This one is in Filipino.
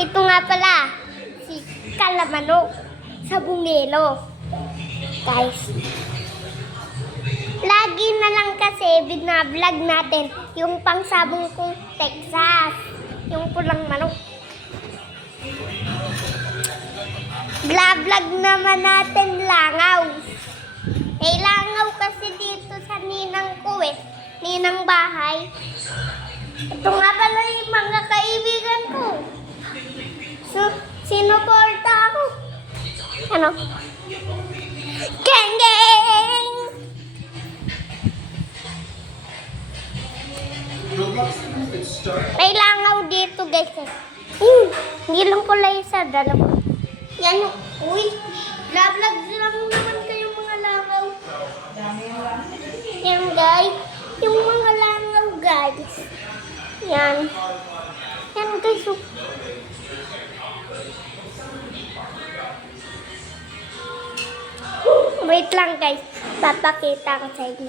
Ito nga pala, si Kalamanok sa Bungelo. Guys, lagi na lang kasi binablog natin yung pangsabong kong Texas. Yung pulang manok. Vlog naman natin langaw. May langaw kasi dito sa ninang ko ninang bahay. Ito nga pala yung mga kaibigan ko. So, sinuporta ako. Ano? Geng geng! May langaw dito guys. Hindi lang pala isa, dalawa. Yan yung, uy, vlog lang naman kayong mga langaw. Yan guys, yung mga langaw guys. Yan. Yan guys. Wait lang guys, papakita ko sa inyo.